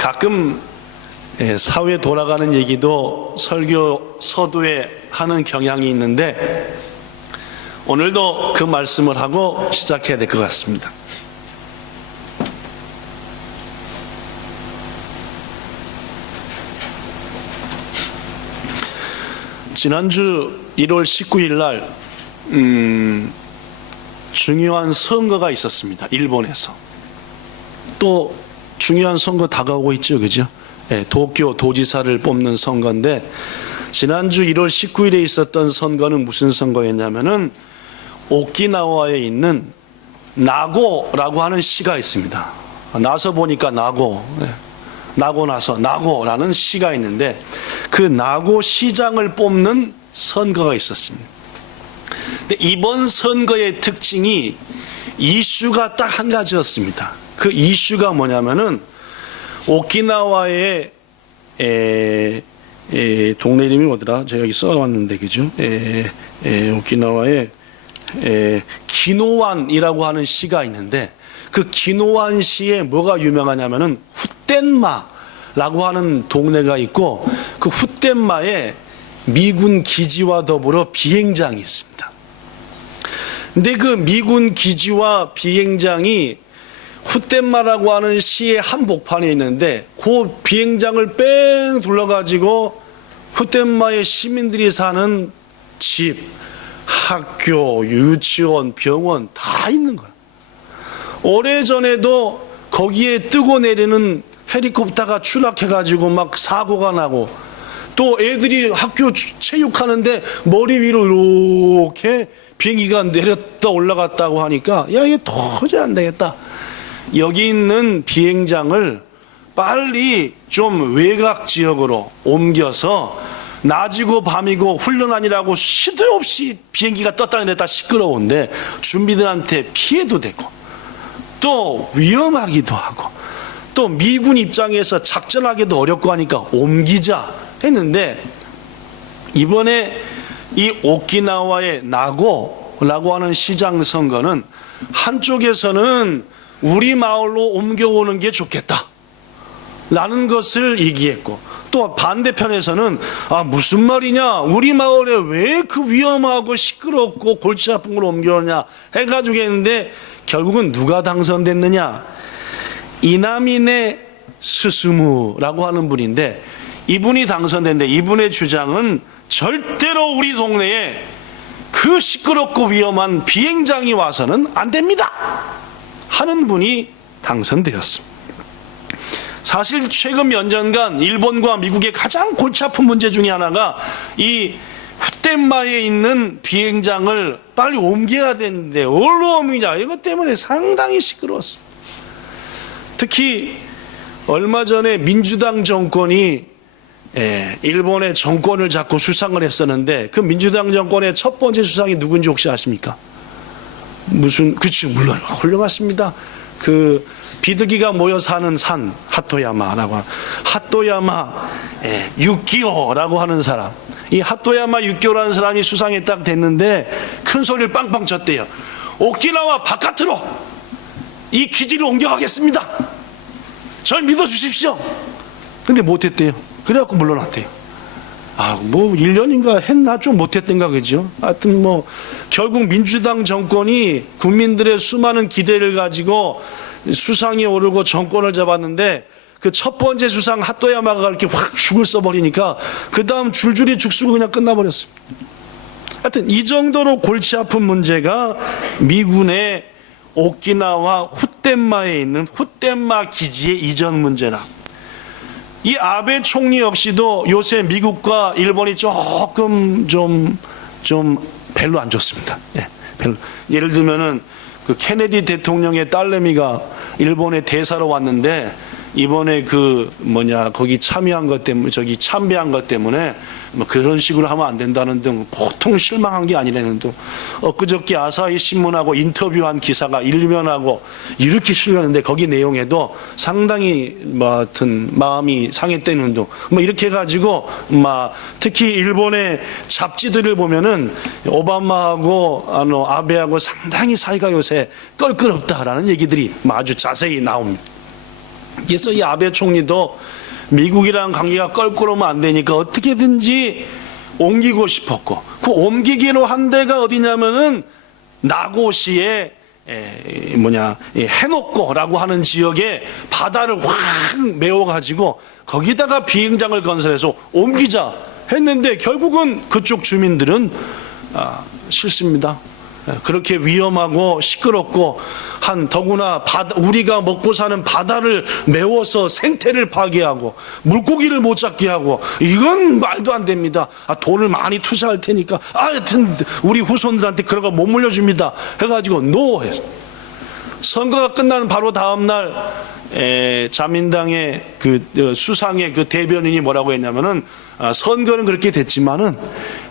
가끔 사회 돌아가는 얘기도 설교 서두에 하는 경향이 있는데 오늘도 그 말씀을 하고 시작해야 될 것 같습니다. 지난주 1월 19일 날 중요한 선거가 있었습니다. 일본에서. 또 중요한 선거 다가오고 있죠, 그죠? 도쿄 도지사를 뽑는 선거인데 지난주 1월 19일에 있었던 선거는 무슨 선거였냐면은 오키나와에 있는 나고라고 하는 시가 있습니다. 나서 보니까 나고라는 시가 있는데 그 나고 시장을 뽑는 선거가 있었습니다. 근데 이번 선거의 특징이 이슈가 딱 한 가지였습니다. 그 이슈가 뭐냐면은 오키나와의 동네 이름이 뭐더라? 제가 여기 써왔는데 그죠? 오키나와의 기노완이라고 하는 시가 있는데 그 기노완 시에 뭐가 유명하냐면은 훗덴마라고 하는 동네가 있고 그 훗덴마에 미군 기지와 더불어 비행장이 있습니다. 근데 그 미군 기지와 비행장이 훗덴마라고 하는 시의 한복판에 있는데 그 비행장을 뺑 둘러가지고 훗덴마의 시민들이 사는 집, 학교, 유치원, 병원 다 있는 거야. 오래전에도 거기에 뜨고 내리는 헬리콥터가 추락해가지고 막 사고가 나고 또 애들이 학교 체육하는데 머리 위로 이렇게 비행기가 내렸다 올라갔다고 하니까 야 이게 도저히 안 되겠다. 여기 있는 비행장을 빨리 좀 외곽 지역으로 옮겨서 낮이고 밤이고 훈련 아니라고 시도 없이 비행기가 떴다 내렸다 시끄러운데 주민들한테 피해도 되고 또 위험하기도 하고 또 미군 입장에서 작전하기도 어렵고 하니까 옮기자 했는데 이번에 이 오키나와의 나고라고 하는 시장 선거는 한쪽에서는 우리 마을로 옮겨오는 게 좋겠다 라는 것을 얘기했고 또 반대편에서는 무슨 말이냐 우리 마을에 왜 그 위험하고 시끄럽고 골치 아픈 걸 옮겨오냐 해가지고 했는데 결국은 누가 당선됐느냐 이나미네 스스무라고 하는 분인데 이분이 당선됐는데 이분의 주장은 절대로 우리 동네에 그 시끄럽고 위험한 비행장이 와서는 안 됩니다 하는 분이 당선되었습니다. 사실 최근 몇 년간 일본과 미국의 가장 골치 아픈 문제 중에 하나가 이 훗덴마에 있는 비행장을 빨리 옮겨야 되는데 어디로 옮기냐 이것 때문에 상당히 시끄러웠습니다. 특히 얼마 전에 민주당 정권이 일본의 정권을 잡고 수상을 했었는데 그 민주당 정권의 첫 번째 수상이 누군지 혹시 아십니까? 그치 물론 훌륭하십니다. 그 비둘기가 모여 사는 산 하토야마라고 하토야마 유키오라고 하는 사람 이 하토야마 유키오라는 사람이 수상에 딱 됐는데 큰 소리를 빵빵 쳤대요. 오키나와 바깥으로 이 기지를 옮겨가겠습니다. 절 믿어주십시오. 근데 못했대요. 그래갖고 물러났대요. 뭐 1년인가 했나 좀 못했던가 그죠? 하여튼 뭐 결국 민주당 정권이 국민들의 수많은 기대를 가지고 수상에 오르고 정권을 잡았는데 그 첫 번째 수상 하토야마가 이렇게 확 죽을 써버리니까 그 다음 줄줄이 죽수고 그냥 끝나버렸습니다. 하여튼 이 정도로 골치 아픈 문제가 미군의 오키나와 훗덴마에 있는 훗덴마 기지의 이전 문제라. 이 아베 총리 역시도 요새 미국과 일본이 조금 좀 별로 안 좋습니다. 예를 들면은 그 케네디 대통령의 딸내미가 일본의 대사로 왔는데 이번에 거기 참여한 것 때문에 참배한 것 때문에 뭐 그런 식으로 하면 안 된다는 등 보통 실망한 게 아니라는 등 엊그저께 아사히 신문하고 인터뷰한 기사가 일면하고 이렇게 실렸는데 거기 내용에도 상당히 하여튼 마음이 상했다는 등 이렇게 해가지고 특히 일본의 잡지들을 보면은 오바마하고 아베하고 상당히 사이가 요새 껄끄럽다라는 얘기들이 아주 자세히 나옵니다. 그래서 이 아베 총리도 미국이랑 관계가 껄끄러우면 안 되니까 어떻게든지 옮기고 싶었고, 그 옮기기로 한 데가 어디냐면은 나고시의 해노코라고 하는 지역에 바다를 확 메워가지고 거기다가 비행장을 건설해서 옮기자 했는데 결국은 그쪽 주민들은 싫습니다. 그렇게 위험하고 시끄럽고 더구나 우리가 먹고 사는 바다를 메워서 생태를 파괴하고 물고기를 못 잡게 하고 이건 말도 안 됩니다. 돈을 많이 투자할 테니까 하여튼 우리 후손들한테 그런 거 못 물려줍니다 해가지고 노했어. 선거가 끝나는 바로 다음날 자민당의 그 수상의 그 대변인이 뭐라고 했냐면은 선거는 그렇게 됐지만은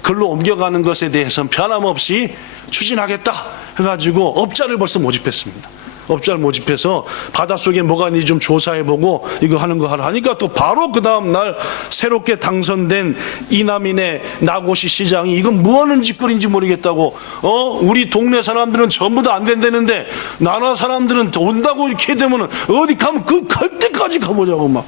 글로 옮겨가는 것에 대해서는 변함없이 추진하겠다 해가지고 업자를 벌써 모집했습니다. 업자를 모집해서 바닷속에 뭐가 있는지 좀 조사해보고 이거 하는 거 하라 하니까 또 바로 그 다음날 새롭게 당선된 이남인의 나고시 시장이 이건 뭐하는 짓거리인지 모르겠다고 우리 동네 사람들은 전부 다 안 된다는데 나라 사람들은 온다고 이렇게 되면은 어디 가면 갈 때까지 가보자고 막.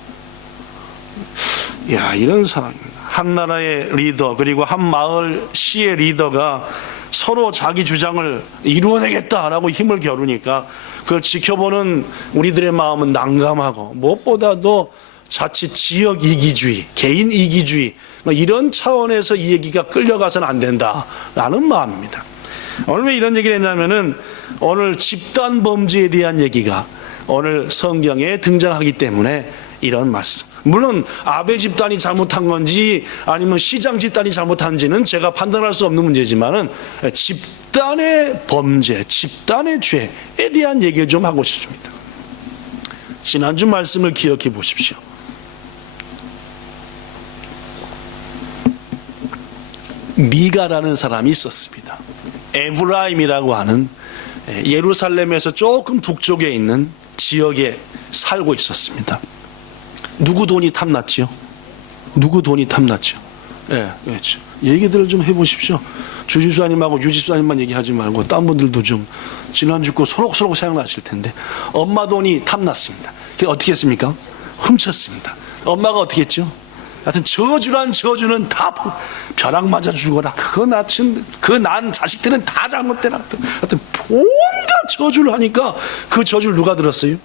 야, 이런 상황입니다. 한 나라의 리더 그리고 한 마을 시의 리더가 서로 자기 주장을 이루어내겠다라고 힘을 겨루니까 그걸 지켜보는 우리들의 마음은 난감하고 무엇보다도 자칫 지역 이기주의, 개인 이기주의 이런 차원에서 이 얘기가 끌려가서는 안 된다라는 마음입니다. 오늘 왜 이런 얘기를 했냐면은 오늘 집단 범죄에 대한 얘기가 오늘 성경에 등장하기 때문에 이런 말씀. 물론 아베 집단이 잘못한 건지 아니면 시장 집단이 잘못한지는 제가 판단할 수 없는 문제지만은 집단의 범죄, 집단의 죄에 대한 얘기를 좀 하고 싶습니다. 지난주 말씀을 기억해 보십시오. 미가라는 사람이 있었습니다. 에브라임이라고 하는 예루살렘에서 조금 북쪽에 있는 지역에 살고 있었습니다. 누구 돈이 탐났지요? 누구 돈이 탐났죠? 예, 그렇죠. 얘기들을 좀 해보십시오. 주집사님하고 유집사님만 얘기하지 말고 딴 분들도 좀 지난주 거 소록소록 생각나실 텐데 엄마 돈이 탐났습니다. 어떻게 했습니까? 훔쳤습니다. 엄마가 어떻게 했죠? 하여튼 저주란 저주는 다 벼락 맞아 죽어라. 그 난 자식들은 다 잘못되라. 하여튼 온갖 저주를 하니까 그 저주를 누가 들었어요?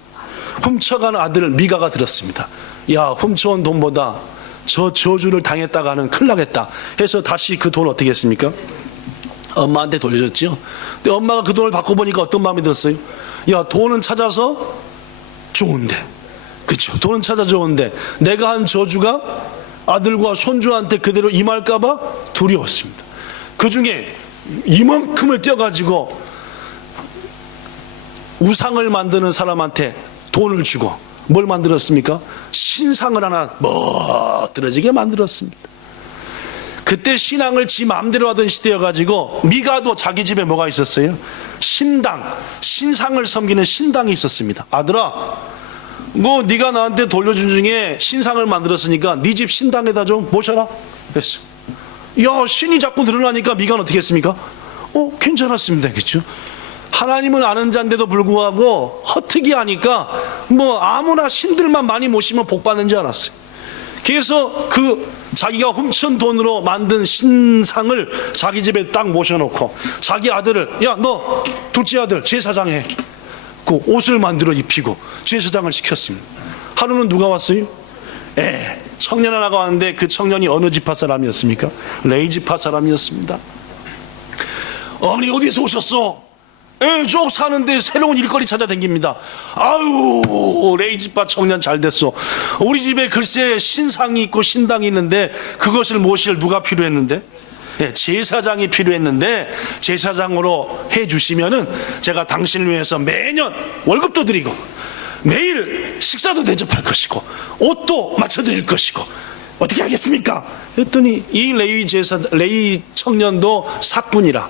훔쳐간 아들 미가가 들었습니다. 야, 훔쳐온 돈보다 저 저주를 당했다가는 큰일 나겠다 해서 다시 그 돈 어떻게 했습니까? 엄마한테 돌려줬죠. 근데 엄마가 그 돈을 받고 보니까 어떤 마음이 들었어요? 야, 돈은 찾아서 좋은데, 그렇죠? 돈은 찾아 좋은데 내가 한 저주가 아들과 손주한테 그대로 임할까봐 두려웠습니다. 그 중에 이만큼을 떼어가지고 우상을 만드는 사람한테 돈을 주고 뭘 만들었습니까? 신상을 하나 멋들어지게 만들었습니다. 그때 신앙을 지 마음대로 하던 시대여가지고 미가도 자기 집에 뭐가 있었어요? 신상을 섬기는 신당이 있었습니다. 아들아, 네가 나한테 돌려준 중에 신상을 만들었으니까 네 집 신당에다 좀 모셔라 그랬어. 야, 신이 자꾸 늘어나니까 미가는 어떻게 했습니까? 괜찮았습니다. 그렇죠? 하나님은 아는 자인데도 불구하고 헛특이 하니까 아무나 신들만 많이 모시면 복 받는 줄 알았어요. 그래서 자기가 훔친 돈으로 만든 신상을 자기 집에 딱 모셔놓고 자기 아들을 야, 너 둘째 아들 제사장 해. 그 옷을 만들어 입히고 제사장을 시켰습니다. 하루는 누가 왔어요? 청년 하나가 왔는데 그 청년이 어느 지파 사람이었습니까? 레위 지파 사람이었습니다. 어머니 어디서 오셨어? 쭉 사는데 새로운 일거리 찾아다닙니다. 아유, 레위 지파 청년 잘 됐어. 우리 집에 글쎄 신상이 있고 신당이 있는데 그것을 모실 누가 필요했는데? 제사장이 필요했는데 제사장으로 해주시면은 제가 당신을 위해서 매년 월급도 드리고 매일 식사도 대접할 것이고 옷도 맞춰드릴 것이고 어떻게 하겠습니까? 했더니 이 레위 청년도 사꾼이라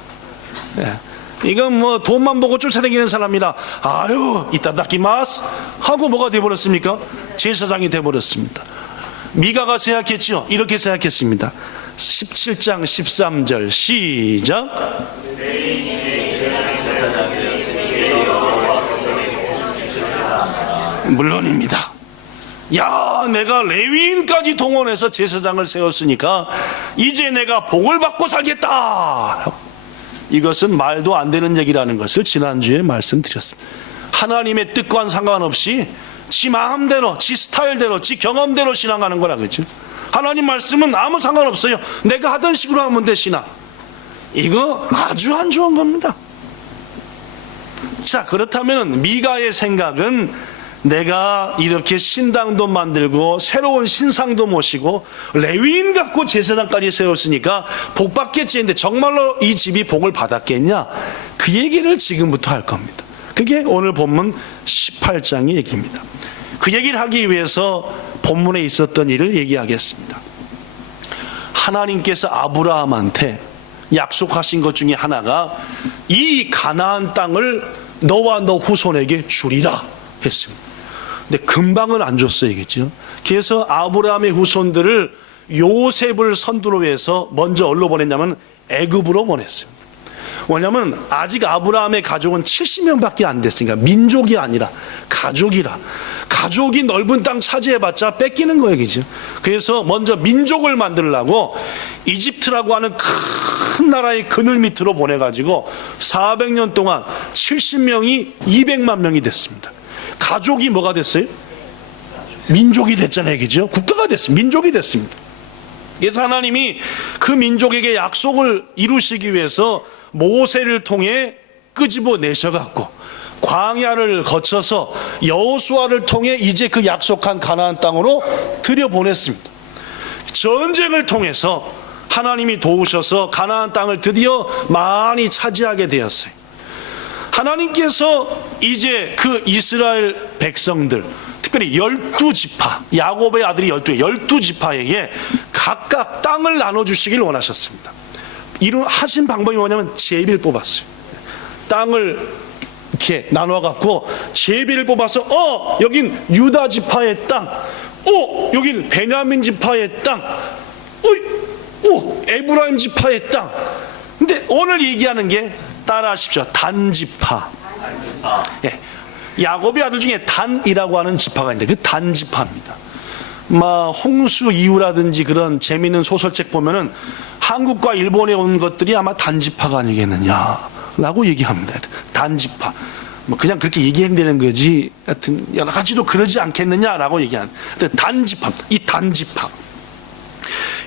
이건 돈만 보고 쫓아다니는 사람이라 아유 이따다키마스 하고 뭐가 돼버렸습니까? 제사장이 돼버렸습니다. 미가가 생각했죠. 이렇게 생각했습니다. 17장 13절 시작. 물론입니다. 야, 내가 레위인까지 동원해서 제사장을 세웠으니까 이제 내가 복을 받고 살겠다. 이것은 말도 안 되는 얘기라는 것을 지난주에 말씀드렸습니다. 하나님의 뜻과는 상관없이 지 마음대로, 지 스타일대로, 지 경험대로 신앙하는 거라 그랬죠. 하나님 말씀은 아무 상관없어요. 내가 하던 식으로 하면 돼, 신앙. 이거 아주 안 좋은 겁니다. 자, 그렇다면 미가의 생각은 내가 이렇게 신당도 만들고 새로운 신상도 모시고 레위인 갖고 제사장까지 세웠으니까 복 받겠지 했는데 정말로 이 집이 복을 받았겠냐? 그 얘기를 지금부터 할 겁니다. 그게 오늘 본문 18장의 얘기입니다. 그 얘기를 하기 위해서 본문에 있었던 일을 얘기하겠습니다. 하나님께서 아브라함한테 약속하신 것 중에 하나가 이 가나안 땅을 너와 너 후손에게 주리라 했습니다. 근데 금방은 안 줬어요, 이겠죠. 그래서 아브라함의 후손들을 요셉을 선두로 해서 먼저 어디로 보냈냐면 애굽으로 보냈습니다. 왜냐하면 아직 아브라함의 가족은 70명밖에 안 됐으니까, 민족이 아니라 가족이라. 가족이 넓은 땅 차지해봤자 뺏기는 거예요, 그죠? 그래서 먼저 민족을 만들려고 이집트라고 하는 큰 나라의 그늘 밑으로 보내가지고 400년 동안 70명이 200만 명이 됐습니다. 가족이 뭐가 됐어요? 민족이 됐잖아요, 그죠? 국가가 됐습니다. 민족이 됐습니다. 그래서 하나님이 그 민족에게 약속을 이루시기 위해서 모세를 통해 끄집어 내셔갖고 광야를 거쳐서 여호수아를 통해 이제 그 약속한 가나안 땅으로 들여보냈습니다. 전쟁을 통해서 하나님이 도우셔서 가나안 땅을 드디어 많이 차지하게 되었어요. 하나님께서 이제 그 이스라엘 백성들, 특별히 12지파, 야곱의 아들이 12지파에게 각각 땅을 나눠주시길 원하셨습니다. 이런 하신 방법이 뭐냐면 제비를 뽑았어요. 땅을 이렇게 나눠갖고 제비를 뽑아서 여긴 유다 지파의 땅, 여긴 베냐민 지파의 땅, 에브라임 지파의 땅. 근데 오늘 얘기하는 게 따라하십시오. 단지파. 예. 야곱의 아들 중에 단이라고 하는 지파가 있는데 그 단지파입니다. 홍수 이후라든지 그런 재미있는 소설책 보면은 한국과 일본에 온 것들이 아마 단지파가 아니겠느냐라고 얘기합니다. 단지파. 그냥 그렇게 얘기되는 거지. 하여튼 여러 가지로 그러지 않겠느냐라고 얘기하는. 단지파. 이 단지파.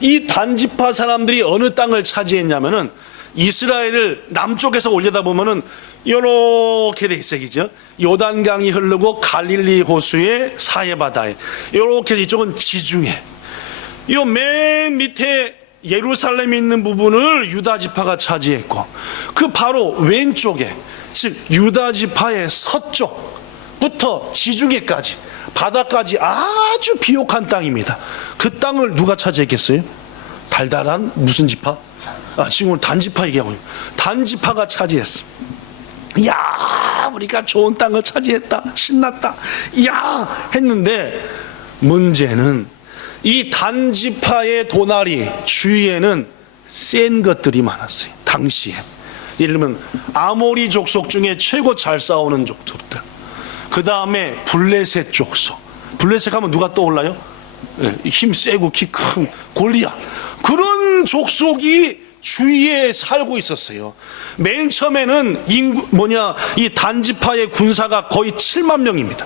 이 단지파 사람들이 어느 땅을 차지했냐면은 이스라엘을 남쪽에서 올려다 보면은 요렇게 돼 있어요, 그죠? 요단강이 흐르고 갈릴리 호수의 사해바다에, 요렇게 이쪽은 지중해. 요 맨 밑에 예루살렘이 있는 부분을 유다 지파가 차지했고, 그 바로 왼쪽에, 즉 유다 지파의 서쪽부터 지중해까지, 바다까지 아주 비옥한 땅입니다. 그 땅을 누가 차지했겠어요? 달달한 무슨 지파? 지금 단지파 얘기하고 있어요. 단지파가 차지했습니다. 이야, 우리가 좋은 땅을 차지했다, 신났다, 이야 했는데, 문제는 이 단지파의 도나리 주위에는 센 것들이 많았어요. 당시에 예를 들면 아모리 족속 중에 최고 잘 싸우는 족속들, 그 다음에 블레셋 족속. 블레셋 하면 누가 떠올라요? 힘 세고 키 큰 골리앗. 그런 족속이 주위에 살고 있었어요. 맨 처음에는 이 단지파의 군사가 거의 7만 명입니다.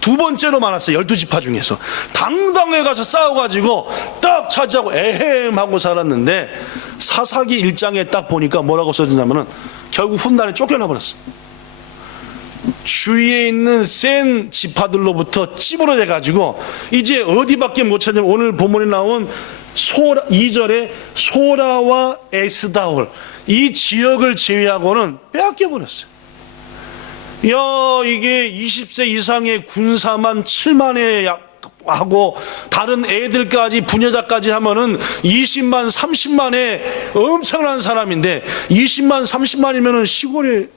두 번째로 많았어요. 12지파 중에서. 당당해 가서 싸워가지고 딱 차지하고 에헴 하고 살았는데, 사사기 1장에 딱 보니까 뭐라고 써지냐면은 결국 훗날에 쫓겨나 버렸어요. 주위에 있는 센 지파들로부터 찌부러져 가지고 이제 어디밖에 못 찾냐면, 오늘 본문에 나온 2절에 소라와 에스다올, 이 지역을 제외하고는 빼앗겨 버렸어요. 이게 20세 이상의 군사만 7만에 하고 다른 애들까지 부녀자까지 하면은 20만 30만의 엄청난 사람인데, 20만 30만이면은 시골에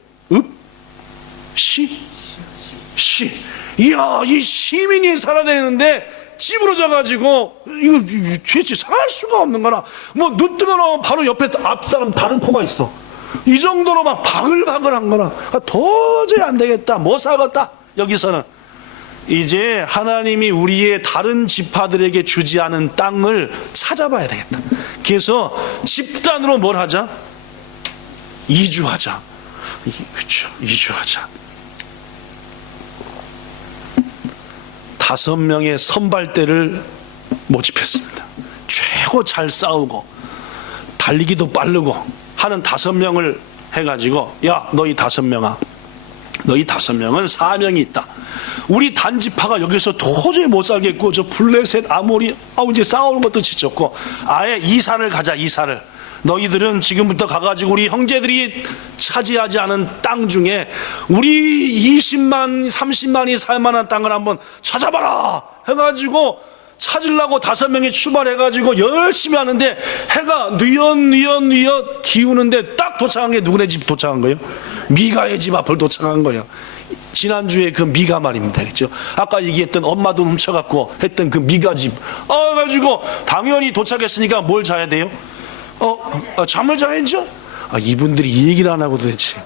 이야, 이 시민이 살아야 되는데 찌부러져 가지고 이거 도대체 살 수가 없는 거나, 눈 뜨고 나면 바로 옆에 앞 사람 다른 포가 있어. 이 정도로 막 바글바글한 거나 도저히 안 되겠다, 못 살겠다. 여기서는 이제 하나님이 우리의 다른 지파들에게 주지 않은 땅을 찾아봐야 되겠다. 그래서 집단으로 뭘 하자? 이주하자. 그렇죠. 이주하자. 5명의 선발대를 모집했습니다. 최고 잘 싸우고 달리기도 빠르고 하는 5명을 해가지고, 야, 너희 5명아, 너희 5명은 사명이 있다. 우리 단지파가 여기서 도저히 못 살겠고 저 블레셋 아모리 이제 싸우는 것도 지쳤고 아예 이산을 가자. 이산을. 너희들은 지금부터 가가지고 우리 형제들이 차지하지 않은 땅 중에 우리 20만 30만이 살만한 땅을 한번 찾아봐라 해가지고 찾으려고 5명이 출발해가지고 열심히 하는데 해가 뉘엿 기우는데 딱 도착한 게 누구네 집 도착한 거예요? 미가의 집 앞을 도착한 거예요. 지난주에 그 미가 말입니다. 그렇죠? 아까 얘기했던 엄마 돈 훔쳐갖고 했던 그 미가 집. 가지고 당연히 도착했으니까 뭘 자야 돼요? 잠을 자야죠? 이분들이 이 얘기를 안 하고 도대체.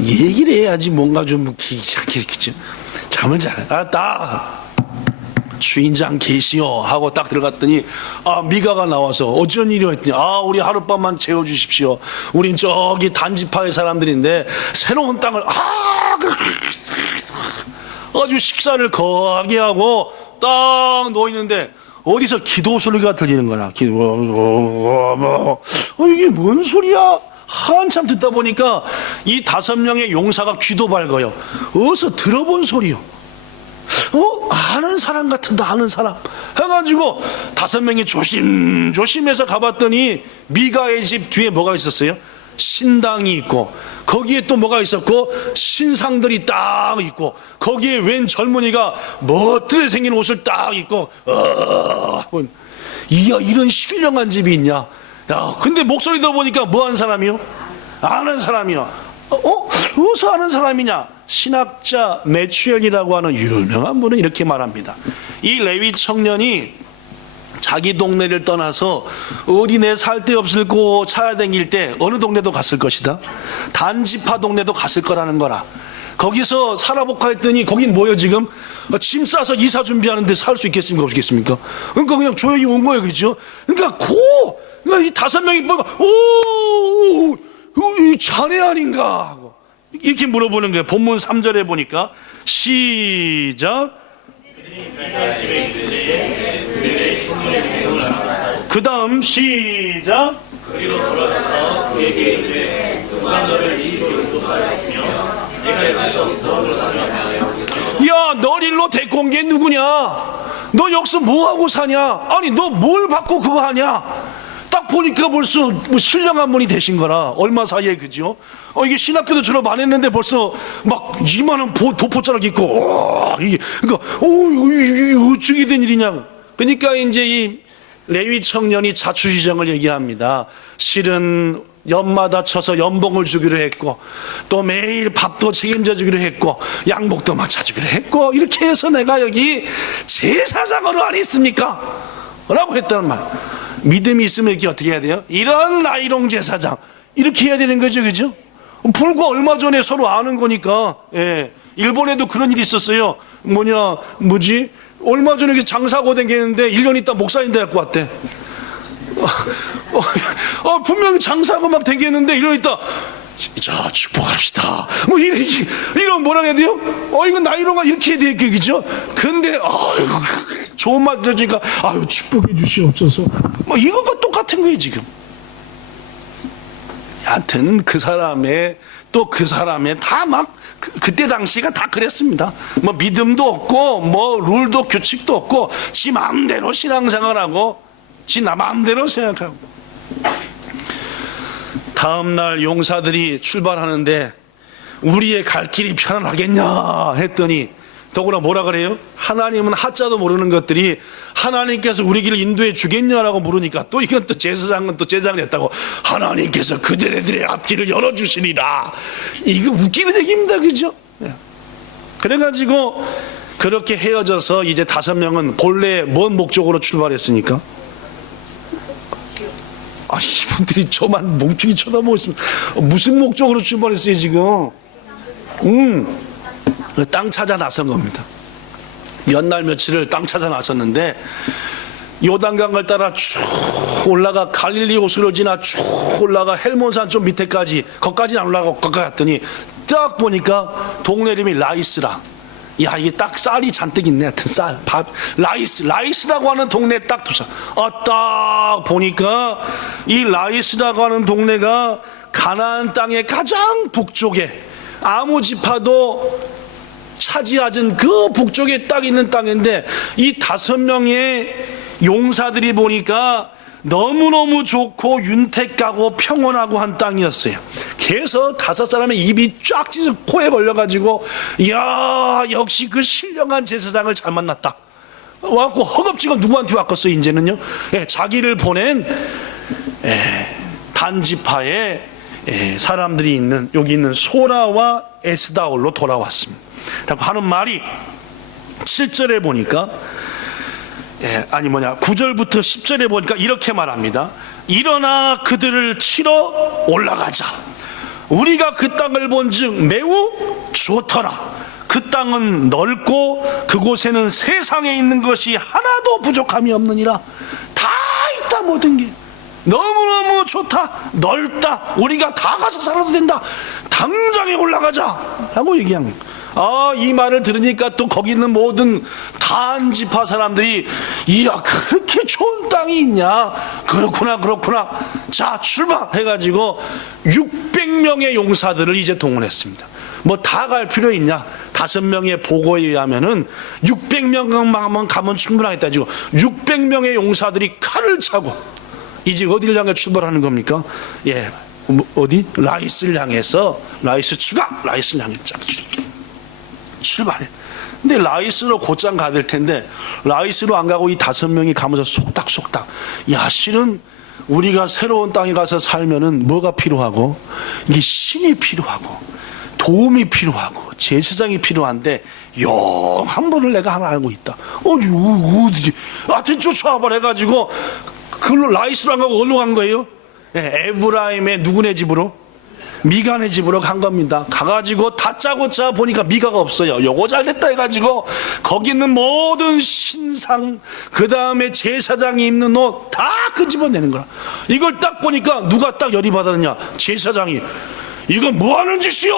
얘기를 해야지 뭔가 좀 기시작했겠죠. 잠을 자. 딱 주인장 계시오 하고 딱 들어갔더니 미가가 나와서 어쩐 일이오 했더니 우리 하룻밤만 재워주십시오. 우린 저기 단지파의 사람들인데 새로운 땅을 아주 식사를 거하게 하고 딱 놓이는데 어디서 기도 소리가 들리는 거야. 이게 뭔 소리야? 한참 듣다 보니까 이 5명의 용사가 귀도 밝아요. 어디서 들어본 소리요. 아는 사람 같은데 아는 사람 해가지고 5명이 조심해서 가봤더니 미가의 집 뒤에 뭐가 있었어요? 신당이 있고 거기에 또 뭐가 있었고 신상들이 딱 있고 거기에 웬 젊은이가 멋들게 생긴 옷을 딱 입고 이야 이런 신령한 집이 있냐. 야 근데 목소리 들어보니까 뭐 하는 사람이요? 아는 사람이요. 어디서 아는 사람이냐? 신학자 메추엘이라고 하는 유명한 분은 이렇게 말합니다. 이 레위 청년이 자기 동네를 떠나서 어디 내 살 데 없을 곳 찾아다닐 때 어느 동네도 갔을 것이다. 단지파 동네도 갔을 거라는 거라. 거기서 살아볼까 했더니 거긴 뭐예요 지금? 짐 싸서 이사 준비하는데 살 수 있겠습니까 없겠습니까? 그러니까 그냥 조용히 온 거예요. 그죠? 그러니까 이 5명이 보니까 이 자네 아닌가 하고 이렇게 물어보는 거예요. 본문 3절에 보니까 시작. 그 다음 시작. 그리고 돌아가서 그에게 이르되 누가 너를 이리로 도달했으며 내가 여기서 들었으면 야, 널 일로 데리고 온 게 누구냐? 너 여기서 뭐 하고 사냐? 아니 너 뭘 받고 그거 하냐? 딱 보니까 벌써 뭐 신령한 분이 되신 거라. 얼마 사이에 그죠? 이게 신학교도 졸업 안 했는데 벌써 막 이만한 도포자락 입고 이게 그러니까 이게 어떻게 된 일이냐? 그러니까 이제 이 레위 청년이 자초지정을 얘기합니다. 실은 연마다 쳐서 연봉을 주기로 했고 또 매일 밥도 책임져 주기로 했고 양복도 맞춰주기로 했고 이렇게 해서 내가 여기 제사장으로 안 있습니까? 라고 했다는 말. 믿음이 있으면 이렇게 어떻게 해야 돼요? 이런 나이롱 제사장 이렇게 해야 되는 거죠. 그죠? 불과 얼마 전에 서로 아는 거니까. 일본에도 그런 일이 있었어요. 얼마 전에 장사고 댕기는데 1년 있다 목사님 돼갖고 왔대. 분명히 장사고 막 댕기는데 1년 있다 자 축복합시다 뭐 이런 뭐라 해야 돼요? 이건 나이로가 이렇게 해야 될 얘기죠. 근데 좋은 말 들으니까 축복해 주시옵소서 뭐 이것과 똑같은 거예요 지금. 여하튼 그 사람의 다 막 그때 당시가 다 그랬습니다. 뭐 믿음도 없고 뭐 룰도 규칙도 없고 지 마음대로 신앙생활하고 지 마음대로 생각하고. 다음날 용사들이 출발하는데 우리의 갈 길이 편안하겠냐 했더니 더구나 뭐라 그래요? 하나님은 하자도 모르는 것들이 하나님께서 우리 길을 인도해 주겠냐라고 물으니까 또 이건 또 제사장은 또 제장을 했다고 하나님께서 그들의 앞길을 열어주시리라. 이거 웃기는 얘기입니다. 그죠? 그래가지고 그렇게 헤어져서 이제 5명은 본래 뭔 목적으로 출발했습니까? 이분들이 저만 멍청이 쳐다보고 있으면 무슨 목적으로 출발했어요 지금? 땅 찾아 나선 겁니다. 몇 날 며칠을 땅 찾아 나섰는데 요단강을 따라 쭉 올라가 갈릴리 호수를 지나 쭉 올라가 헬몬산 좀 밑에까지, 거기까지는 안 올라가고 거기까지 갔더니 딱 보니까 동네 이름이 라이스라. 야, 이게 딱 쌀이 잔뜩 있네. 하여튼 쌀, 밥, 라이스라고 하는 동네 딱 도착. 딱 보니까 이 라이스라고 하는 동네가 가나안 땅의 가장 북쪽에 아무 지파도 차지하진 그 북쪽에 딱 있는 땅인데, 이 5명의 용사들이 보니까 너무너무 좋고 윤택하고 평온하고 한 땅이었어요. 그래서 5사람의 입이 쫙 찢어 코에 걸려가지고, 이야, 역시 그 신령한 제사장을 잘 만났다. 와갖고 허겁지겁 누구한테 왔겠어요, 이제는요? 자기를 보낸 단지파의 사람들이 있는, 여기 있는 소라와 에스다올로 돌아왔습니다. 라고 하는 말이 7절에 보니까, 9절부터 10절에 보니까 이렇게 말합니다. 일어나 그들을 치러 올라가자. 우리가 그 땅을 본즉 매우 좋더라. 그 땅은 넓고 그곳에는 세상에 있는 것이 하나도 부족함이 없느니라. 다 있다, 모든 게. 너무너무 좋다, 넓다, 우리가 다 가서 살아도 된다, 당장에 올라가자 라고 얘기한 거예요. 이 말을 들으니까 또 거기 있는 모든 단지파 사람들이, 이야, 그렇게 좋은 땅이 있냐, 그렇구나 자 출발해가지고 600명의 용사들을 이제 동원했습니다. 뭐 다 갈 필요 있냐, 5명의 보고에 의하면은 600명만 가면 충분하겠다. 지고 600명의 용사들이 칼을 차고 이제 어디를 향해 출발하는 겁니까? 어디? 라이스를 향해서, 라이스를 향해 쫙 출발해. 근데 라이스로 곧장 가야 될 텐데 라이스로 안 가고 이 5명이 가면서 속닥속닥, 야, 실은 우리가 새로운 땅에 가서 살면은 뭐가 필요하고, 이게 신이 필요하고 도움이 필요하고 제사장이 필요한데 한 분을 내가 하나 알고 있다. 어디? 하여튼 쫓아와봐 해가지고 그걸로 라이스로 안 가고 어디로 간 거예요? 에브라임의 누구네 집으로? 미가네 집으로 간 겁니다. 가가지고 다짜고짜 보니까 미가가 없어요. 요거 잘됐다 해가지고 거기 있는 모든 신상, 그 다음에 제사장이 입는 옷 다 끄집어내는 거야. 이걸 딱 보니까 누가 딱 열이 받았느냐, 제사장이. 이건 뭐하는 짓이요?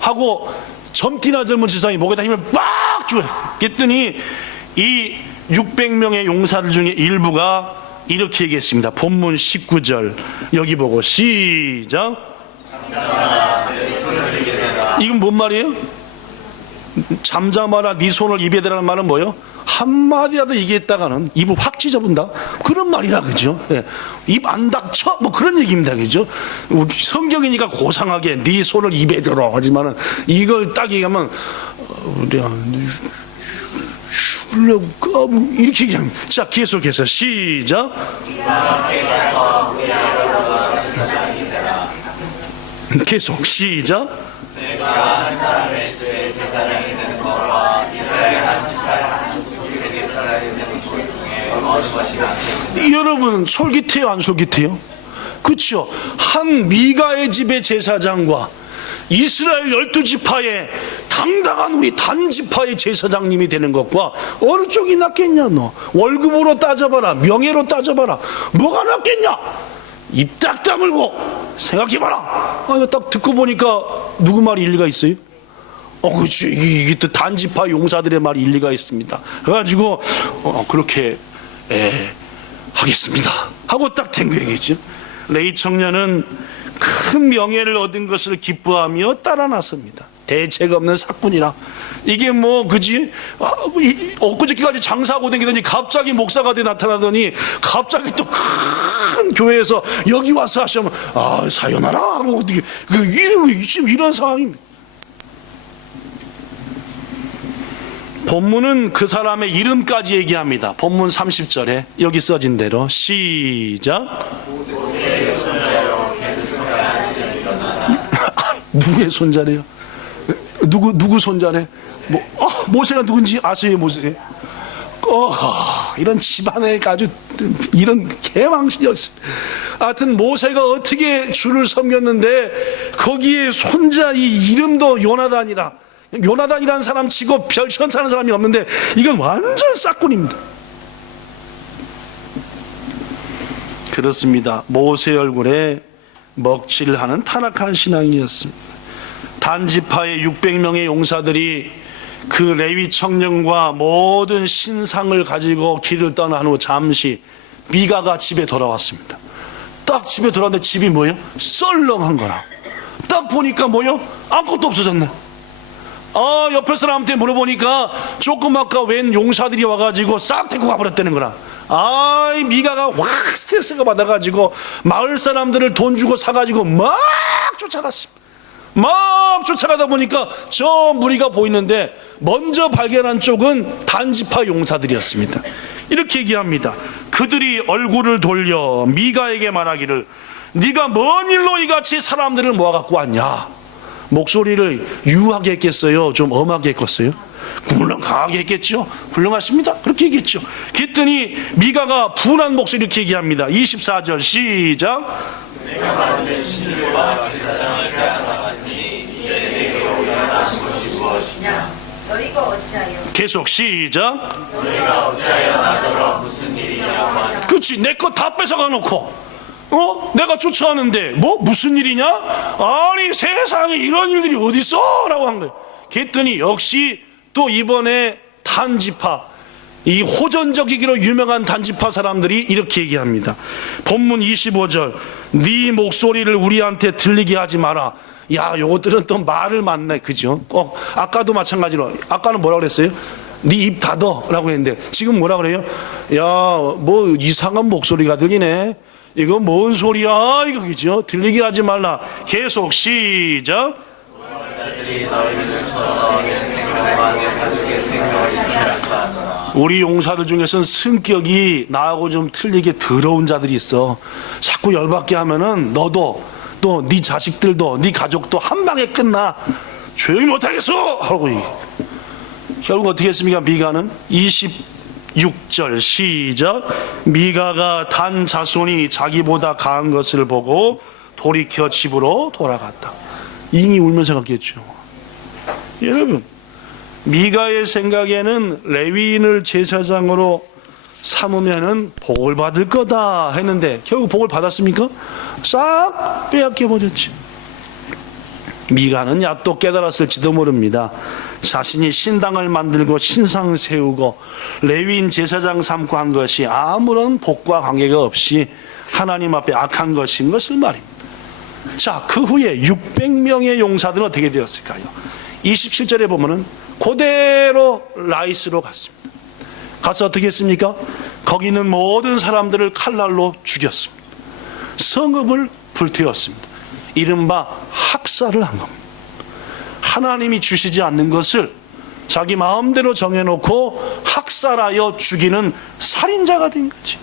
하고 젊디나 젊은 제사장이 목에다 힘을 빡 줘요. 그랬더니 이 600명의 용사들 중에 일부가 이렇게 얘기했습니다. 본문 19절 여기 보고 시작. 이건 뭔 말이에요? 잠잠하라, 네 손을 입에 대라는 말은 뭐예요? 한마디라도 얘기했다가는 입을 확 찢어본다, 그런 말이라, 그죠? 입 안 닥쳐, 뭐 그런 얘기입니다, 그죠? 성경이니까 고상하게 네 손을 입에 대라 하지만은 이걸 딱 얘기하면 이렇게 얘기합니다. 자, 계속해서 시작. 계속 시작. 내가 한 사람의 수의 제사장이 되는 것과 이스라엘 한 지파의 한 족속의 제사장이 되는 것 중에 어느 것이 낫겠느냐. 여러분, 솔깃해요, 안 솔깃해요? 그렇죠. 한 미가의 집의 제사장과 이스라엘 12지파의 당당한 우리 단지파의 제사장님이 되는 것과 어느 쪽이 낫겠냐? 너 월급으로 따져봐라, 명예로 따져봐라, 뭐가 낫겠냐? 입 딱 다물고 생각해봐라. 이거 딱 듣고 보니까 누구 말이 일리가 있어요? 그렇지, 이게 또 단지파 용사들의 말이 일리가 있습니다. 그래가지고 그렇게 하겠습니다 하고 딱 된 거겠죠. 레이 청년은 큰 명예를 얻은 것을 기뻐하며 따라 나섭니다. 대책 없는 사꾼이라. 이게 뭐, 그지? 엊그저께까지 장사하고 다니더니 갑자기 목사가 돼 나타나더니 갑자기 또 큰 교회에서 여기 와서 하시면, 사연하라 하고, 지금 이런 상황입니다. 본문은 그 사람의 이름까지 얘기합니다. 본문 30절에 여기 써진 대로 시작. 누구의 손자래요? 누구 손자래? 모세가 누군지 아세요, 모세? 이런 집안에 아주 이런 개망신이었어요. 하여튼 모세가 어떻게 주를 섬겼는데 거기에 손자 이 이름도 요나단이라. 요나단이라는 사람 치고 별천사하는 사람이 없는데 이건 완전 싹군입니다. 그렇습니다. 모세 얼굴에 먹칠하는 타락한 신앙이었습니다. 단지파의 600명의 용사들이 그 레위 청년과 모든 신상을 가지고 길을 떠난 후 잠시 미가가 집에 돌아왔습니다. 딱 집에 돌아왔는데 집이 뭐예요? 썰렁한 거라. 딱 보니까 뭐예요? 아무것도 없어졌네. 옆에 사람한테 물어보니까 조금 아까 웬 용사들이 와가지고 싹 데리고 가버렸다는 거라. 이 미가가 확 스트레스가 받아가지고 마을 사람들을 돈 주고 사가지고 막 쫓아갔습니다. 막 쫓아가다 보니까 저 무리가 보이는데 먼저 발견한 쪽은 단지파 용사들이었습니다. 이렇게 얘기합니다. 그들이 얼굴을 돌려 미가에게 말하기를 네가 뭔 일로 이같이 사람들을 모아갖고 왔냐. 목소리를 유하게 했겠어요? 좀 엄하게 했겠어요? 물론 강하게 했겠죠. 훌륭하십니다. 그렇게 얘기했죠. 그랬더니 미가가 분한 목소리 이렇게 얘기합니다. 24절 시작. 내가 받은 신료와 제사장을 빼앗아갔으니 이제 내게로 일어나는 것이 무엇이냐. 너희가 어찌하여 계속 시작. 너희가 어찌하여 나더러 무슨 일이냐고 하냐. 그렇지. 내 거 다 뺏어가 놓고 내가 쫓아왔는데 뭐 무슨 일이냐? 아니 세상에 이런 일들이 어딨어? 라고 한 거예요. 그랬더니 역시 또 이번에 단지파, 이 호전적이기로 유명한 단지파 사람들이 이렇게 얘기합니다. 본문 25절 네 목소리를 우리한테 들리게 하지 마라. 야, 요것들은 또 말을 많네. 그죠? 꼭 아까도 마찬가지로, 아까는 뭐라고 그랬어요? 네 입 닫어 라고 했는데 지금 뭐라 그래요? 야, 뭐 이상한 목소리가 들리네. 이거 뭔 소리야? 이거 그죠? 들리게 하지 말라. 계속 시작. 우리 용사들 중에서는 성격이 나하고 좀 틀리게 더러운 자들이 있어. 자꾸 열받게 하면은 너도 또 네 자식들도 네 가족도 한 방에 끝나. 조용히 못하겠어 하고 결국 어떻게 했습니까? 미가는 26절 시작. 미가가 단 자손이 자기보다 강한 것을 보고 돌이켜 집으로 돌아갔다. 잉이 울면서 갔겠죠. 여러분, 미가의 생각에는 레위인을 제사장으로 삼으면은 복을 받을 거다 했는데 결국 복을 받았습니까? 싹 빼앗겨 버렸지. 미가는 야 또 깨달았을지도 모릅니다. 자신이 신당을 만들고 신상 세우고 레위인 제사장 삼고 한 것이 아무런 복과 관계가 없이 하나님 앞에 악한 것인 것을 말입니다. 자, 그 후에 600명의 용사들은 어떻게 되었을까요? 27절에 보면은 그대로 라이스로 갔습니다. 가서 어떻게 했습니까? 거기 있는 모든 사람들을 칼날로 죽였습니다. 성읍을 불태웠습니다. 이른바 학살을 한 겁니다. 하나님이 주시지 않는 것을 자기 마음대로 정해놓고 학살하여 죽이는 살인자가 된 거지.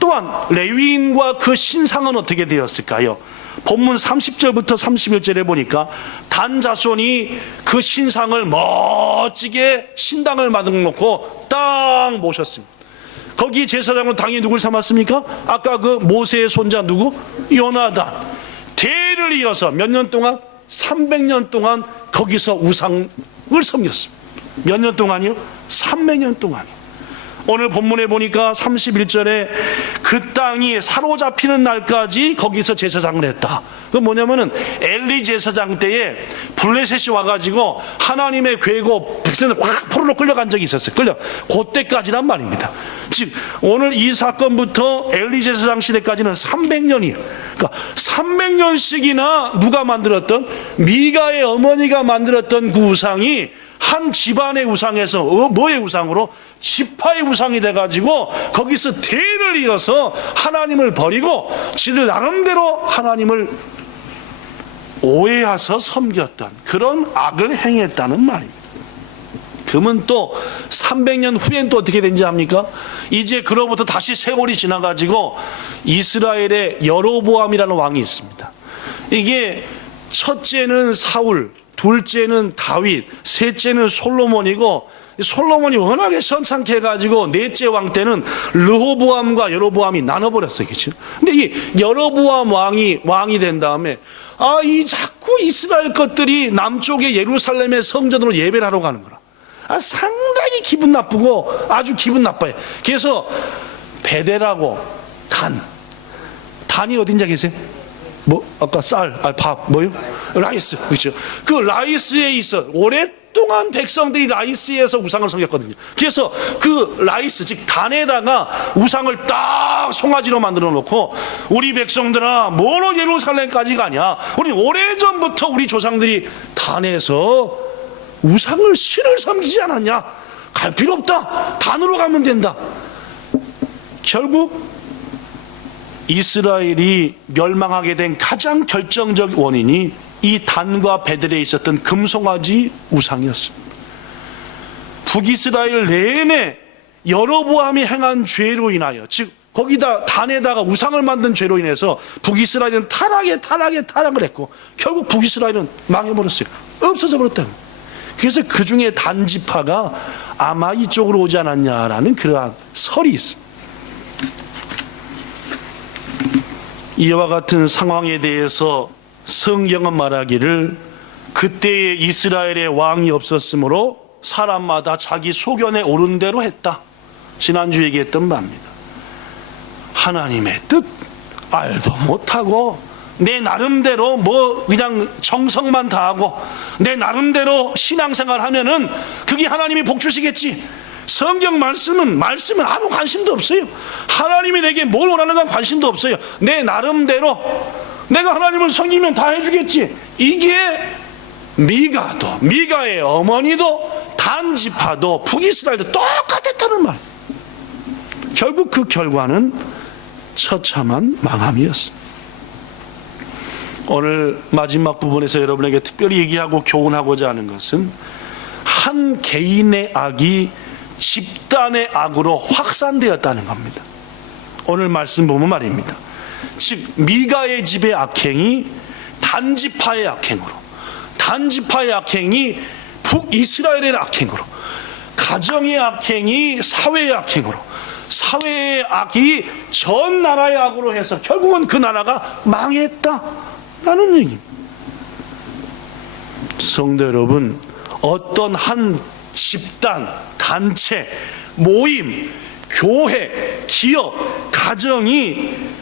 또한 레위인과 그 신상은 어떻게 되었을까요? 본문 30절부터 31절에 보니까 단 자손이 그 신상을 멋지게 신당을 만들어놓고 딱 모셨습니다. 거기 제사장은 당연히 누굴 삼았습니까? 아까 그 모세의 손자 누구? 요나단. 대를 이어서 몇 년 동안? 300년 동안 거기서 우상을 섬겼습니다. 몇 년 동안이요? 300년 동안이요. 오늘 본문에 보니까 31절에 그 땅이 사로잡히는 날까지 거기서 제사장을 했다. 그건 뭐냐면은 엘리 제사장 때에 블레셋이 와가지고 하나님의 괴고 백성을 확 포로로 끌려간 적이 있었어요. 그때까지란 말입니다. 즉 오늘 이 사건부터 엘리 제사장 시대까지는 300년이에요. 그러니까 300년씩이나 누가 만들었던 미가의 어머니가 만들었던 그 우상이 한 집안의 우상에서 뭐의 우상으로? 지파의 우상이 돼가지고 거기서 대를 이어서 하나님을 버리고 지들 나름대로 하나님을 오해해서 섬겼던 그런 악을 행했다는 말입니다. 그러면 또 300년 후엔 또 어떻게 된지 압니까? 이제 그로부터 다시 세월이 지나가지고 이스라엘의 여로보암이라는 왕이 있습니다. 이게 첫째는 사울, 둘째는 다윗, 셋째는 솔로몬이고 솔로몬이 워낙에 선창케 해가지고 넷째 왕 때는 르호보암과 여로보암이 나눠버렸어요. 그렇죠? 근데 이 여로보암 왕이 된 다음에 이 자꾸 이스라엘 것들이 남쪽의 예루살렘의 성전으로 예배를 하러 가는 거라. 상당히 기분 나쁘고 아주 기분 나빠요. 그래서 베델하고 단이 어딘지 계세요? 아까 밥, 라이스. 그렇죠. 그 라이스에 있어. 오랫동안 백성들이 라이스에서 우상을 섬겼거든요. 그래서 그 라이스, 즉, 단에다가 우상을 딱 송아지로 만들어 놓고, 우리 백성들아, 뭐로 예루살렘까지 가냐? 우리 오래전부터 우리 조상들이 단에서 우상을 신을 섬기지 않았냐? 갈 필요 없다. 단으로 가면 된다. 결국 이스라엘이 멸망하게 된 가장 결정적 원인이 이 단과 베델에 있었던 금송아지 우상이었습니다. 북이스라엘 내내 여로보암이 행한 죄로 인하여, 즉 거기다 단에다가 우상을 만든 죄로 인해서 북이스라엘은 타락을 했고 결국 북이스라엘은 망해버렸어요. 없어져 버렸다고. 그래서 그 중에 단지파가 아마 이쪽으로 오지 않았냐라는 그러한 설이 있습니다. 이와 같은 상황에 대해서 성경은 말하기를 그때의 이스라엘의 왕이 없었으므로 사람마다 자기 소견에 오른 대로 했다. 지난주 얘기했던 바입니다. 하나님의 뜻 알도 못하고 내 나름대로 그냥 정성만 다하고 내 나름대로 신앙생활 하면은 그게 하나님이 복 주시겠지. 성경 말씀은 아무 관심도 없어요. 하나님이 내게 뭘 원하는가 관심도 없어요. 내 나름대로 내가 하나님을 섬기면 다 해주겠지. 이게 미가의 어머니도 단지파도 북이스라엘도 똑같았다는 말. 결국 그 결과는 처참한 망함이었습니다. 오늘 마지막 부분에서 여러분에게 특별히 얘기하고 교훈하고자 하는 것은 한 개인의 악이 집단의 악으로 확산되었다는 겁니다. 오늘 말씀 보면 말입니다. 즉 미가의 집의 악행이 단지파의 악행으로, 단지파의 악행이 북이스라엘의 악행으로, 가정의 악행이 사회의 악행으로, 사회의 악이 전 나라의 악으로 해서 결국은 그 나라가 망했다라는 얘기입니다. 성도 여러분, 어떤 한 집단, 단체, 모임, 교회, 기업, 가정이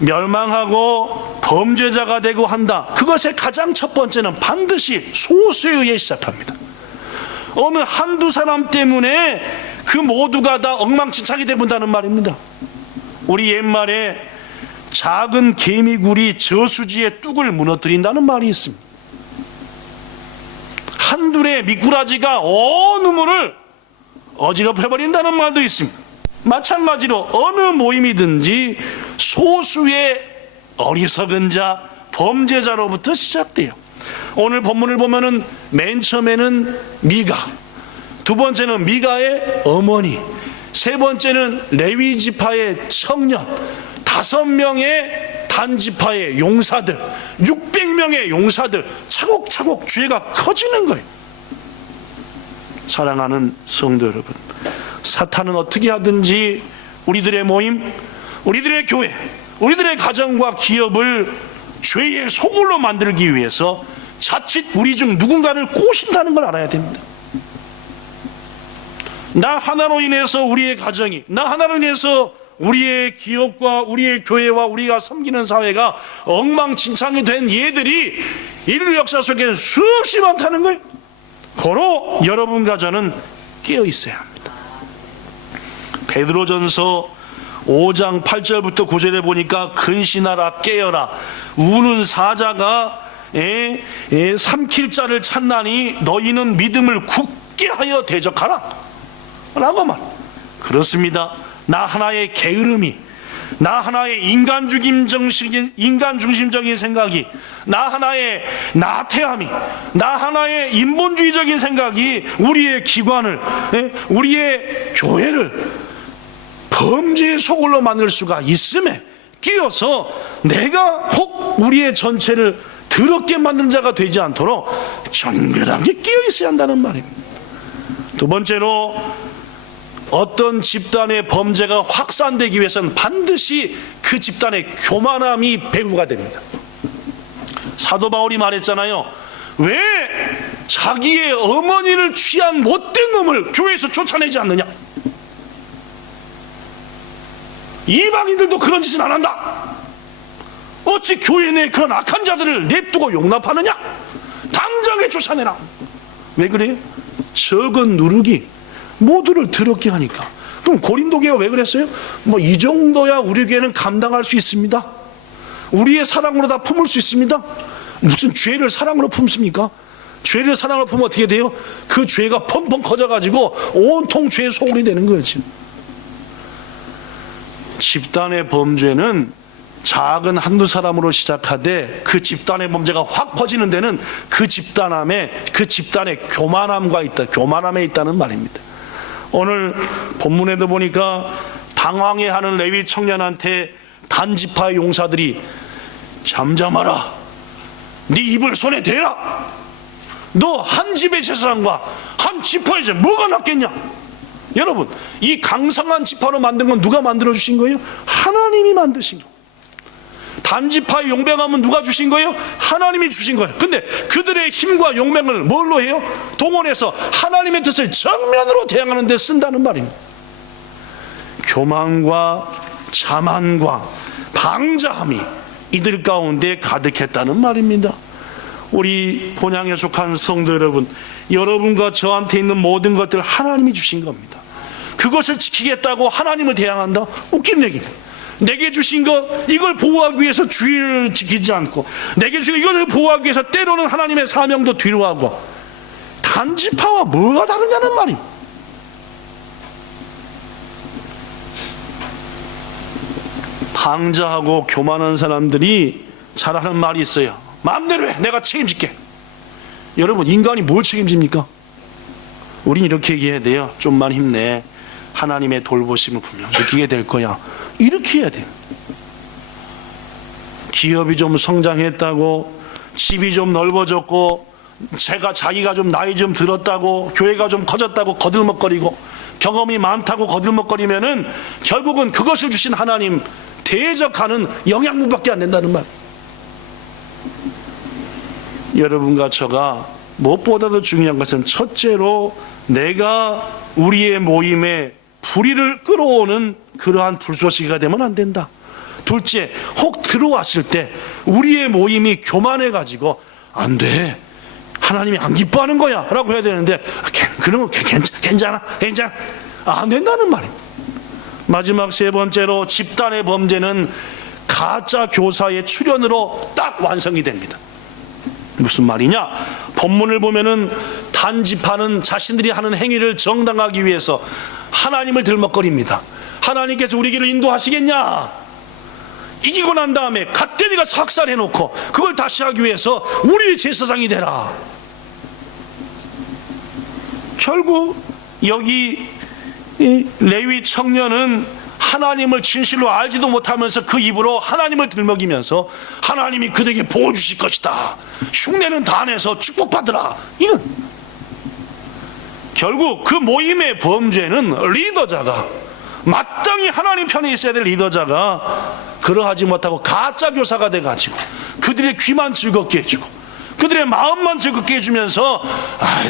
멸망하고 범죄자가 되고 한다. 그것의 가장 첫 번째는 반드시 소수에 의해 시작합니다. 어느 한두 사람 때문에 그 모두가 다 엉망진창이 되본다는 말입니다. 우리 옛말에 작은 개미굴이 저수지의 뚝을 무너뜨린다는 말이 있습니다. 한둘의 미꾸라지가 어느 물을 어지럽혀버린다는 말도 있습니다. 마찬가지로 어느 모임이든지 소수의 어리석은 자, 범죄자로부터 시작돼요. 오늘 본문을 보면은 맨 처음에는 미가, 두 번째는 미가의 어머니, 세 번째는 레위 지파의 청년, 5명의 단지파의 용사들, 600명의 용사들, 차곡차곡 죄가 커지는 거예요. 사랑하는 성도 여러분, 사탄은 어떻게 하든지 우리들의 모임, 우리들의 교회, 우리들의 가정과 기업을 죄의 소굴로 만들기 위해서 자칫 우리 중 누군가를 꼬신다는 걸 알아야 됩니다. 나 하나로 인해서 우리의 가정이, 나 하나로 인해서 우리의 기업과 우리의 교회와 우리가 섬기는 사회가 엉망진창이 된 예들이 인류 역사 속에 수없이 많다는 거예요. 고로 여러분과 저는 깨어 있어야 합니다. 베드로전서 5장 8절부터 9절에 보니까 근신하라, 깨어라, 우는 사자가 삼킬 자를 찾나니 너희는 믿음을 굳게 하여 대적하라 라고 말. 그렇습니다. 나 하나의 게으름이, 나 하나의 인간 중심적인 생각이, 나 하나의 나태함이, 나 하나의 인본주의적인 생각이 우리의 기관을, 우리의 교회를 범죄의 소굴로 만들 수가 있음에 끼어서 내가 혹 우리의 전체를 더럽게 만드는 자가 되지 않도록 정결하게 끼어 있어야 한다는 말입니다. 두 번째로, 어떤 집단의 범죄가 확산되기 위해서는 반드시 그 집단의 교만함이 배후가 됩니다. 사도 바울이 말했잖아요. 왜 자기의 어머니를 취한 못된 놈을 교회에서 쫓아내지 않느냐? 이방인들도 그런 짓은 안 한다. 어찌 교회 내에 그런 악한 자들을 냅두고 용납하느냐? 당장에 쫓아내라. 왜 그래요? 적은 누룩이 모두를 더럽게 하니까. 그럼 고린도 교회가 왜 그랬어요? 뭐 이 정도야 우리 교회는 감당할 수 있습니다. 우리의 사랑으로 다 품을 수 있습니다. 무슨 죄를 사랑으로 품습니까? 죄를 사랑으로 품으면 어떻게 돼요? 그 죄가 펑펑 커져가지고 온통 죄의 소굴이 되는 거예요. 지금 집단의 범죄는 작은 한두 사람으로 시작하되 그 집단의 범죄가 확 퍼지는 데는 그 집단의 교만함과 있다. 교만함에 있다는 말입니다. 오늘 본문에도 보니까 당황해하는 레위 청년한테 단지파의 용사들이 잠잠하라. 네 입을 손에 대라. 너 한 집의 제사장과 한 지파의 제사장 뭐가 낫겠냐? 여러분, 이 강성한 지파로 만든 건 누가 만들어 주신 거예요? 하나님이 만드신 거예요. 단지파의 용맹함은 누가 주신 거예요? 하나님이 주신 거예요. 근데 그들의 힘과 용맹을 뭘로 해요? 동원해서 하나님의 뜻을 정면으로 대항하는 데 쓴다는 말입니다. 교만과 자만과 방자함이 이들 가운데 가득했다는 말입니다. 우리 본향에 속한 성도 여러분, 여러분과 저한테 있는 모든 것들 하나님이 주신 겁니다. 그것을 지키겠다고 하나님을 대항한다? 웃긴 얘기입니다. 내게 주신 것, 이걸 보호하기 위해서 주의를 지키지 않고, 내게 주신 이것을 보호하기 위해서 때로는 하나님의 사명도 뒤로 하고, 단지파와 뭐가 다르냐는 말입니다. 방자하고 교만한 사람들이 잘하는 말이 있어요. 마음대로 해. 내가 책임질게. 여러분, 인간이 뭘 책임집니까? 우린 이렇게 얘기해야 돼요. 좀만 힘내. 하나님의 돌보심을 분명 느끼게 될 거야. 이렇게 해야 돼요. 기업이 좀 성장했다고, 집이 좀 넓어졌고, 자기가 좀 나이 좀 들었다고, 교회가 좀 커졌다고 거들먹거리고, 경험이 많다고 거들먹거리면은 결국은 그것을 주신 하나님 대적하는 영양분밖에 안 된다는 말. 여러분과 저가 무엇보다도 중요한 것은 첫째로 내가 우리의 모임에 불의를 끌어오는 그러한 불쏘시개가 되면 안 된다. 둘째, 혹 들어왔을 때 우리의 모임이 교만해가지고 안 돼, 하나님이 안 기뻐하는 거야 라고 해야 되는데 그런 거 괜찮아 안 된다는 말입니다. 마지막 세 번째로 집단의 범죄는 가짜 교사의 출현으로 딱 완성이 됩니다. 무슨 말이냐? 본문을 보면은 단지파는 자신들이 하는 행위를 정당하기 위해서 하나님을 들먹거립니다. 하나님께서 우리 길을 인도하시겠냐? 이기고 난 다음에 갓데리 가서 학살해놓고 그걸 다시 하기 위해서 우리의 제사장이 되라. 결국 여기 이 레위 청년은 하나님을 진실로 알지도 못하면서 그 입으로 하나님을 들먹이면서 하나님이 그들에게 보호 주실 것이다, 흉내는 다 내서 축복받으라, 이는 결국 그 모임의 범죄는 리더자가, 마땅히 하나님 편에 있어야 될 리더자가 그러하지 못하고 가짜 교사가 돼가지고 그들의 귀만 즐겁게 해주고 그들의 마음만 즐겁게 해주면서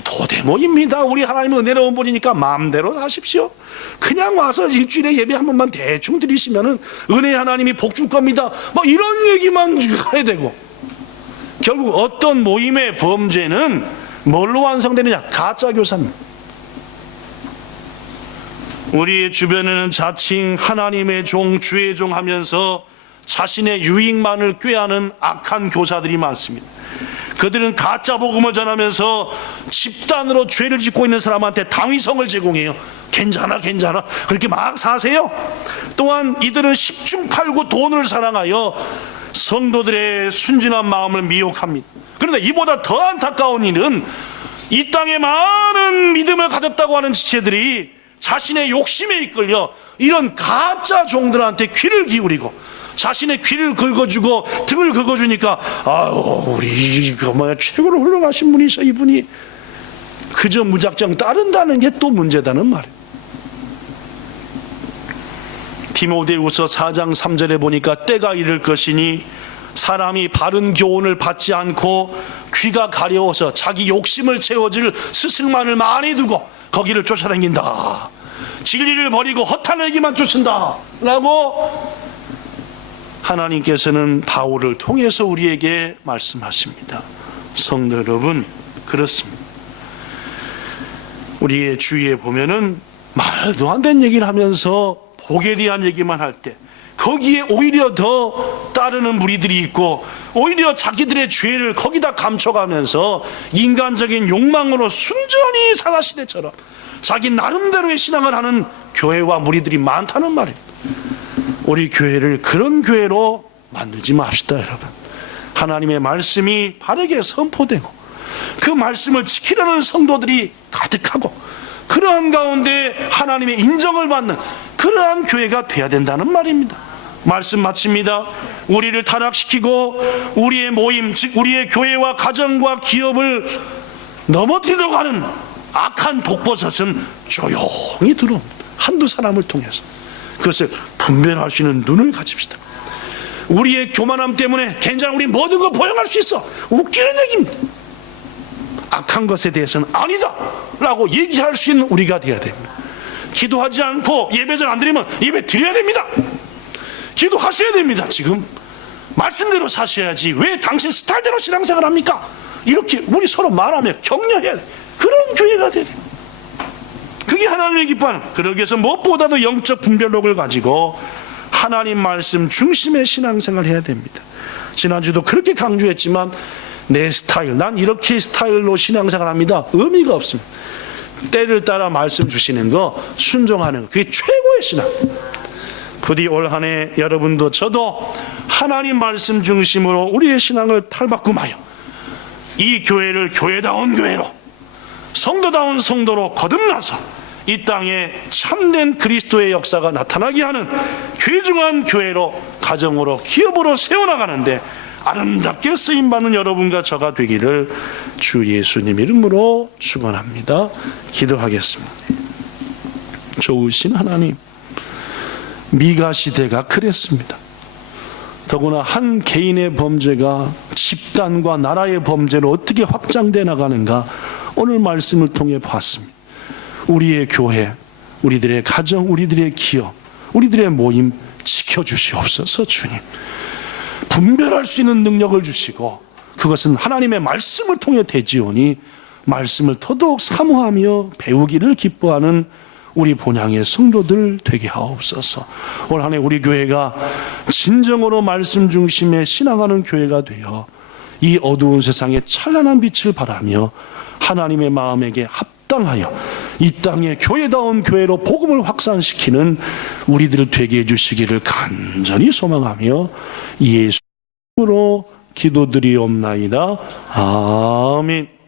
도대모입니다, 우리 하나님은 은혜로운 분이니까 마음대로 하십시오, 그냥 와서 일주일에 예배 한 번만 대충 드리시면은 은혜 하나님이 복 줄 겁니다, 뭐 이런 얘기만 해야 되고, 결국 어떤 모임의 범죄는 뭘로 완성되느냐? 가짜 교사입니다. 우리의 주변에는 자칭 하나님의 종, 주의 종 하면서 자신의 유익만을 꾀하는 악한 교사들이 많습니다. 그들은 가짜 복음을 전하면서 집단으로 죄를 짓고 있는 사람한테 당위성을 제공해요. 괜찮아 그렇게 막 사세요. 또한 이들은 십중팔구 돈을 사랑하여 성도들의 순진한 마음을 미혹합니다. 그런데 이보다 더 안타까운 일은 이 땅에 많은 믿음을 가졌다고 하는 지체들이 자신의 욕심에 이끌려 이런 가짜 종들한테 귀를 기울이고 자신의 귀를 긁어주고 등을 긁어주니까 우리 최고로 훌륭하신 분이셔, 이분이, 그저 무작정 따른다는 게 또 문제다는 말이에요. 디모데후서 4장 3절에 보니까 때가 이를 것이니 사람이 바른 교훈을 받지 않고 귀가 가려워서 자기 욕심을 채워줄 스승만을 많이 두고 거기를 쫓아다닌다. 진리를 버리고 허탄 얘기만 쫓는다 라고 하나님께서는 바울을 통해서 우리에게 말씀하십니다. 성도 여러분, 그렇습니다. 우리의 주위에 보면은 말도 안 되는 얘기를 하면서 복에 대한 얘기만 할 때 거기에 오히려 더 따르는 무리들이 있고 오히려 자기들의 죄를 거기다 감춰가면서 인간적인 욕망으로 순전히 사사시대처럼 자기 나름대로의 신앙을 하는 교회와 무리들이 많다는 말입니다. 우리 교회를 그런 교회로 만들지 맙시다, 여러분. 하나님의 말씀이 바르게 선포되고 그 말씀을 지키려는 성도들이 가득하고 그러한 가운데 하나님의 인정을 받는 그러한 교회가 돼야 된다는 말입니다. 말씀 마칩니다. 우리를 타락시키고 우리의 모임, 즉 우리의 교회와 가정과 기업을 넘어뜨리려고 하는 악한 독버섯은 조용히 들어옵니다. 한두 사람을 통해서 그것을 분별할 수 있는 눈을 가집시다. 우리의 교만함 때문에 괜찮아, 우리 모든 거 보용할 수 있어, 웃기는 얘기입니다. 악한 것에 대해서는 아니다 라고 얘기할 수 있는 우리가 되어야 됩니다. 기도하지 않고 예배를 안 드리면 예배 드려야 됩니다. 기도하셔야 됩니다. 지금 말씀대로 사셔야지 왜 당신 스타일대로 신앙생활 합니까? 이렇게 우리 서로 말하며 격려해야 돼. 그런 교회가 돼야 돼. 그게 하나님의 기뻐하는. 그러기 위해서 무엇보다도 영적 분별력을 가지고 하나님 말씀 중심의 신앙생활을 해야 됩니다. 지난주도 그렇게 강조했지만 내 스타일, 난 이렇게 스타일로 신앙생활 합니다, 의미가 없습니다. 때를 따라 말씀 주시는 거 순종하는 거, 그게 최고의 신앙. 부디 올 한 해 여러분도 저도 하나님 말씀 중심으로 우리의 신앙을 탈바꿈하여 이 교회를 교회다운 교회로, 성도다운 성도로 거듭나서 이 땅에 참된 그리스도의 역사가 나타나게 하는 귀중한 교회로, 가정으로, 기업으로 세워나가는데 아름답게 쓰임받는 여러분과 저가 되기를 주 예수님 이름으로 축원합니다. 기도하겠습니다. 좋으신 하나님, 미가 시대가 그랬습니다. 더구나 한 개인의 범죄가 집단과 나라의 범죄로 어떻게 확장돼 나가는가 오늘 말씀을 통해 봤습니다. 우리의 교회, 우리들의 가정, 우리들의 기업, 우리들의 모임 지켜주시옵소서. 주님, 분별할 수 있는 능력을 주시고 그것은 하나님의 말씀을 통해 되지오니 말씀을 더더욱 사모하며 배우기를 기뻐하는 우리 본향의 성도들 되게 하옵소서. 올 한 해 우리 교회가 진정으로 말씀 중심의 신앙하는 교회가 되어 이 어두운 세상에 찬란한 빛을 발하며 하나님의 마음에게 합당하여 이 땅에 교회다운 교회로 복음을 확산시키는 우리들 되게 해주시기를 간절히 소망하며 예수 이름으로 기도드리옵나이다. 아멘.